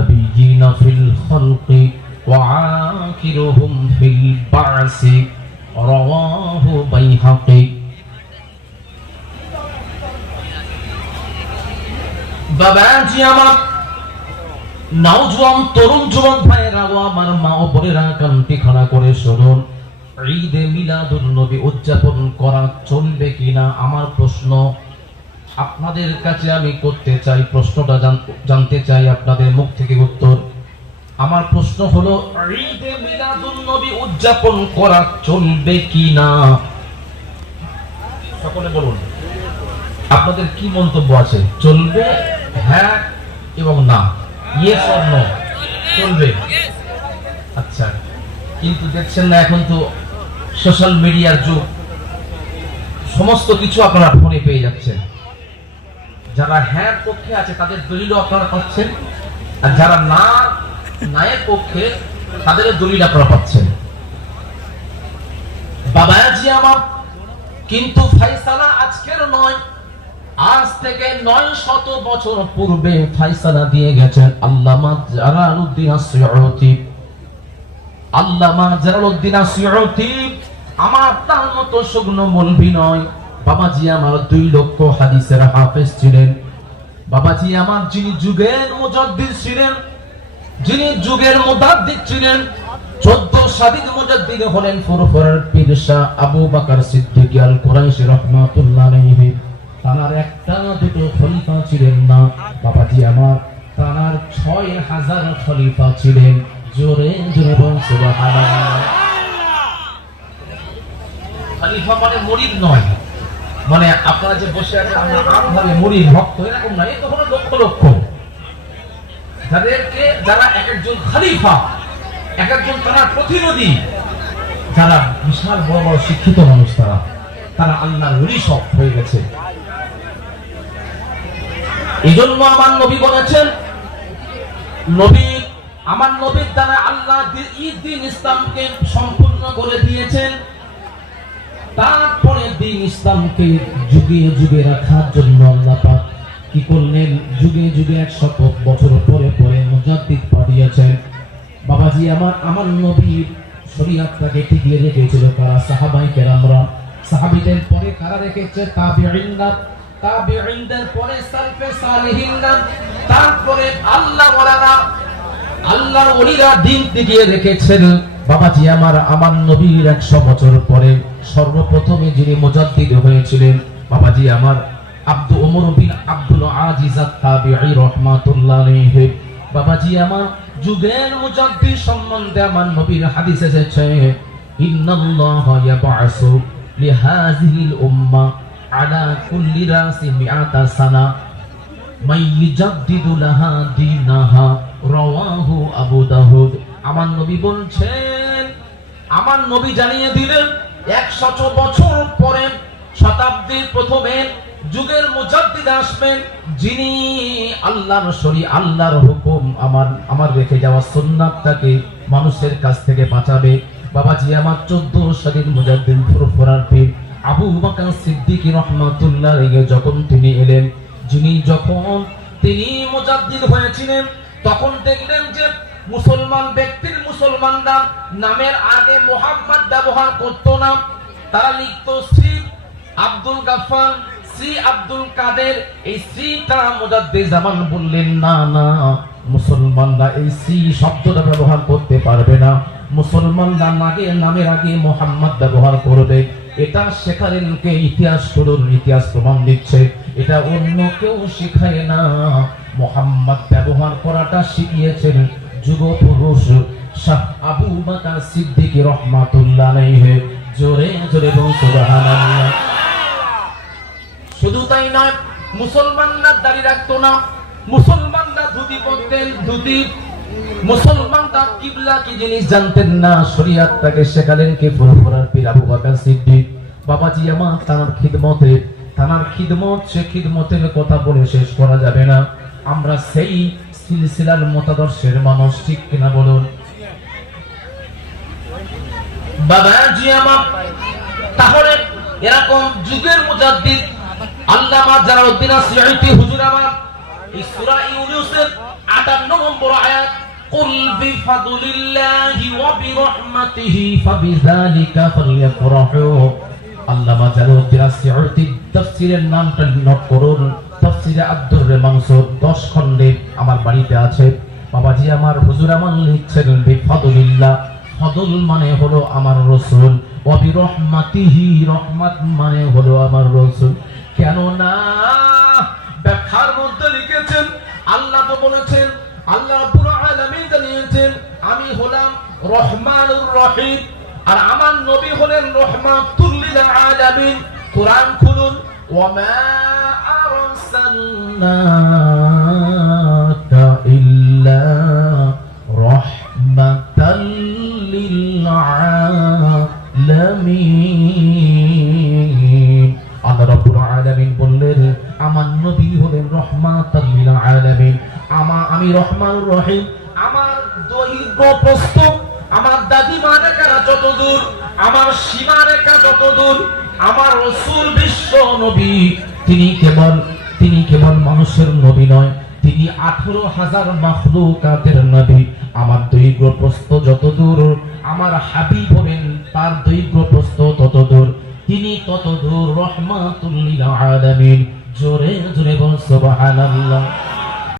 النبيين في الخلق وعاكرهم في البعث رواه بيهقي বাবাজি আমার নওজোয়ান তরুণ যুবক ভাইয়েরা ও আমার মা ও বোনেরা কান্তি খাড়া করে শুনুন ঈদে মিলাদুন নবী উদযাপন করা চলবে কিনা আমার প্রশ্ন আপনাদের কাছে আমি করতে চাই, প্রশ্নটা জানতে চাই আপনাদের মুখ থেকে উত্তর। আমার প্রশ্ন হলো উদযাপন করা চলবে কিনা? সকলে বলুন। আপনাদের কি মন্তব্য আছে? চলবে হ্যাঁ এবং না। ইয়েস অর নো চলবে। আচ্ছা কিন্তু দেখছেন না এখন তো সোশ্যাল মিডিয়ার যুগ। সমস্ত কিছু আপনারা ফোনে পেয়ে যাচ্ছেন। যারা হ্যাঁ পক্ষে আছে, তাদের দলিল আপনারা পাচ্ছেন। আর যারা না নায়ের পক্ষে, তাদের দলিল আপনারা পাচ্ছেন। বাবাজি আমার, কিন্তু ফাইসালা আজকের নয়, আজ থেকে নয় শত বছর পূর্বে ফাইসালা দিয়ে গেছেন আল্লামা জালালউদ্দিন আসিউতি আল্লামা জালালউদ্দিন আসিউতি আমার তার মতো শুকনো মলবি নয়। বাবাজি আমার দুই লক্ষ হাদিসের হাফেজ ছিলেন। বাবাজি আমার যিনি যুগের মুজাদ্দিদ ছিলেন, যিনি যুগের মুদাদ্দিদ ছিলেন, চোদ্দ সাদিক মুজাদ্দিদ হলেন পীর শাহ আবু বকর সিদ্দিক আল আলাইহি। একটা দুটো খলিফা ছিলেন না। বাবাজি আমার তার ছয় হাজার খলিফা ছিলেন। জোরে জোরে বল সুবহানাল্লাহ। খলিফা মানে মুরিদ নয়। মানে আপনারা যে বসে আছেন, আমরা আমভাবে মুরিদ ভক্ত, এরকম নয় এ তো হলো লক্ষ লক্ষ। যাদেরকে যারা এক একজন খলিফা, এক একজন তারা প্রতিনিধি, যারা বিশাল বড় বড় শিক্ষিত মানুষ তারা তারা আল্লাহর ঋষভ হয়ে গেছে। এই জন্য আমার নবী বলেছেন, নবী আমার নবীর দ্বারা আল্লাহ ইসলামকে সম্পূর্ণ করে দিয়েছেন। তারপরে দিন ইসলামকে যুগে যুগে রাখার জন্য আল্লাহ পাক কি করলেন? যুগে যুগে এক শত বছর পরে পরে মুজাদ্দিদ পাঠিয়েছেন। বাবাজি, আমার আমার নবীর শরীয়তটাকে টিকিয়ে রেখেছিল কারা? সাহাবাই কেরামরা। সাহাবীদের পরে কারা রেখেছে? তাবিঈনরা। তাবিঈনদের পরে সালফে সালেহিনরা। তারপরে আল্লাহ ওয়ালারা আল্লাহর ওলিরা দিন টিকিয়ে রেখেছেন। বাবাজি, আমার আমার নবীর একশো বছর পরে সর্বপ্রথমে যিনি মুজাদ্দিদ হয়েছিলেন বাবাজি আমার আব্দু ওমর বিন আব্দুল আজিজ তাবিঈ রাহমাতুল্লাহ আলাইহি। বাবাজি আমার যুগের মুজাদ্দিদ সম্বন্ধে আমার নবীর হাদিস এসেছে, ইন্নাল্লাহ ইয়াবআসু লিহাযিহিল উম্মাহ আলা কুল্লি রাসি মিআতা সানা। মাইয়াজ্দিদু লাহা দীনাহা রাওয়াহু আবু দাউদ। আমার নবী বলছেন, আমার নবী জানিয়ে দিলেন 100 বছর পরে শতাব্দীর প্রথমে যুগের মুজাদ্দিদ আসবেন, যিনি আল্লাহর শরী আল্লাহর হুকুম আমার আমার রেখে যাওয়া মানুষের কাছ থেকে বাঁচাবে। বাবাজি, আমার 14 শরীর ফুরফুরার পীর আবু বকর সিদ্দিকী রহমাতুল্লাহ যখন তিনি এলেন, যিনি যখন তিনি মুজাদ্দিদ হয়েছিলেন, তখন দেখলেন যে মুসলমান ব্যক্তির মুসলমানরা নামের আগে মোহাম্মদ ব্যবহার করত না। তারা লিখত শ্রী আব্দুল গাফফার, শ্রী আব্দুল কাদের, এই শ্রী তারা মুজাদ্দিদ জামান বললেন, না না, মুসলমানরা এই শ্রী শব্দটা ব্যবহার করতে পারবে না। মুসলমানরা নাগে, নামের আগে মোহাম্মদ ব্যবহার করবে। এটা শেখালেন কে ইতিহাস করুন ইতিহাস প্রমাণ দিচ্ছে। এটা অন্য কেউ শেখায় না। মোহাম্মদ ব্যবহার করাটা শিখিয়েছেন যুগ পুরুষ শাহ আবু বকর সিদ্দিক রহমাতুল্লাহ আলাইহি। জোরে জোরে বল সুবহানাল্লাহ। শুধু তাই নয়, মুসলমানরা দাড়ি রাখতো না। মুসলমানরা ধুতি পরতেন, ধুতি। মুসলমানরা কিবলা কি জিনিস জানতেন না, শরীয়তটাকে শেখালেন কে? ফুরফুরার পীর আবু বকর সিদ্দিক। বাবাজি, আমার তার খিদমতে, তার খিদমত, সে খিদমতের কথা বলে শেষ করা যাবে না। আমরা সেই সিলসিলার মতাদর্শের মানুষ, ঠিক কিনা বলুন? আমার, তাহলে এরকম যুগের মুজাদ্দিদ আল্লামা হুজুর আমার, এই সূরা 58 নম্বর আয়াত, কুল ওয়া বিরহমাতিহি আল্লামা তাফসীরের নামটা নোট করুন, তাফসীরে আব্দুর মানসুর 10 আমার বাড়িতে আছে। বাবাজি আমার, হুজুর আমার লিখছেন বিফাদুলিল্লাহ। ফদল মানে হলো আমার রসুল। ওয়াবি রহমাতিহি রহমাত মানে হলো আমার রসুল। কেন না ব্যাখ্যার মধ্যে লিখেছেন, আল্লাহ তো বলেছেন, আল্লাহ পুরো আলামিন জানিয়েছেন, আমি হলাম রহমানুর রহিম। আর আমার নবী হলেন রহমাতুল লিল আলামিন। কোরআন খুলুন ওয়ামা আরসালনাকা আমা রহমানুর রহিম। আমার দৈর্ঘ্য প্রস্থ আমার দাদিমা রেখা যত দূর আমার সীমা রেখা যত দূর আমার রসুল বিশ্ব নবী। তিনি কেবল তিনি কেবল মানুষের নবী নয়, তিনি আঠারো হাজার মাখলুকাতের নবী। আমার দৈর্ঘ্য প্রস্থ যত দূর আমার হাবিব হলেন তার দৈর্ঘ্য প্রস্থ তত দূর তিনি তত দূর রহমাতুল্লিল আলামিন। জোরে জোরে বল সুবহানাল্লাহ।